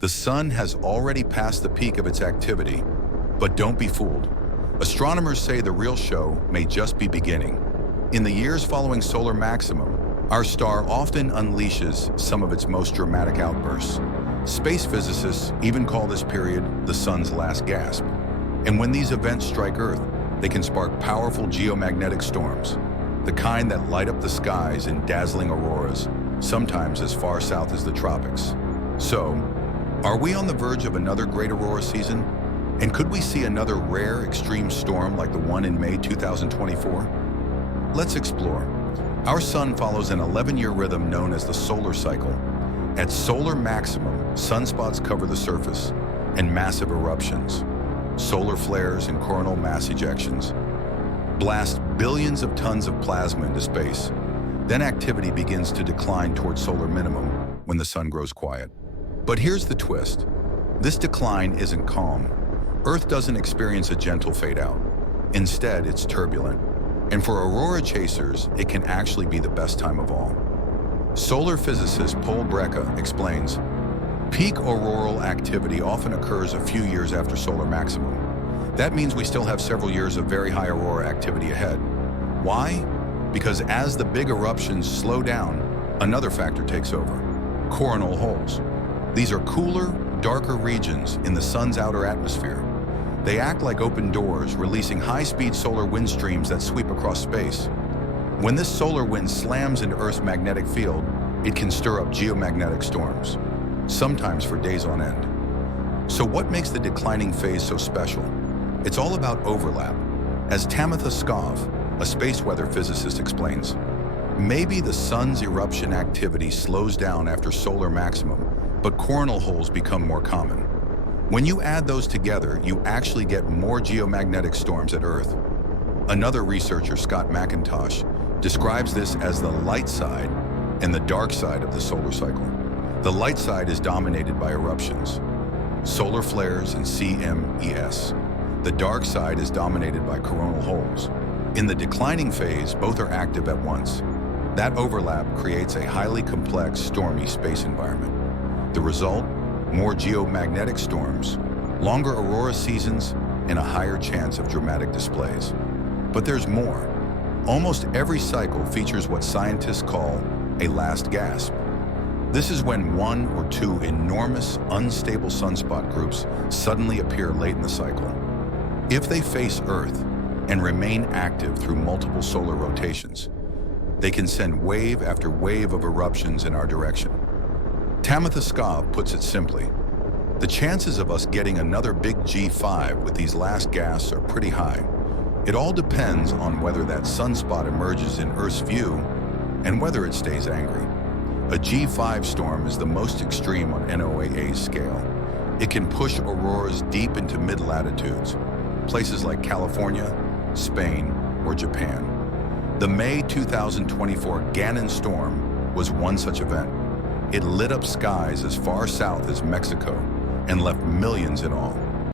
The sun has already passed the peak of its activity, but don't be fooled. Astronomers say the real show may just be beginning. In the years following solar maximum, our star often unleashes some of its most dramatic outbursts. Space physicists even call this period the sun's last gasp. And when these events strike Earth, they can spark powerful geomagnetic storms, the kind that light up the skies in dazzling auroras, sometimes as far south as the tropics. So, are we on the verge of another great aurora season? And could we see another rare extreme storm like the one in May 2024? Let's explore. Our sun follows an 11-year rhythm known as the solar cycle. At solar maximum, sunspots cover the surface, and massive eruptions, solar flares and coronal mass ejections, blast billions of tons of plasma into space. Then activity begins to decline towards solar minimum when the sun grows quiet. But here's the twist. This decline isn't calm. Earth doesn't experience a gentle fade out. Instead, it's turbulent. And for aurora chasers, it can actually be the best time of all. Solar physicist Paul Brecka explains, peak auroral activity often occurs a few years after solar maximum. That means we still have several years of very high aurora activity ahead. Why? Because as the big eruptions slow down, another factor takes over: coronal holes. These are cooler, darker regions in the sun's outer atmosphere. They act like open doors, releasing high-speed solar wind streams that sweep across space. When this solar wind slams into Earth's magnetic field, it can stir up geomagnetic storms, sometimes for days on end. So what makes the declining phase so special? It's all about overlap. As Tamitha Skov, a space weather physicist, explains, maybe the sun's eruption activity slows down after solar maximum, but coronal holes become more common. When you add those together, you actually get more geomagnetic storms at Earth. Another researcher, Scott McIntosh, describes this as the light side and the dark side of the solar cycle. The light side is dominated by eruptions, solar flares and CMES. The dark side is dominated by coronal holes. In the declining phase, both are active at once. That overlap creates a highly complex, stormy space environment. The result? More geomagnetic storms, longer aurora seasons, and a higher chance of dramatic displays. But there's more. Almost every cycle features what scientists call a last gasp. This is when one or two enormous, unstable sunspot groups suddenly appear late in the cycle. If they face Earth and remain active through multiple solar rotations, they can send wave after wave of eruptions in our direction. Tamitha Skov puts it simply, the chances of us getting another big G5 with these last gasps are pretty high. It all depends on whether that sunspot emerges in Earth's view and whether it stays angry. A G5 storm is the most extreme on NOAA's scale. It can push auroras deep into mid-latitudes, places like California, Spain, or Japan. The May 2024 Gannon Storm was one such event. It lit up skies as far south as Mexico and left millions in awe.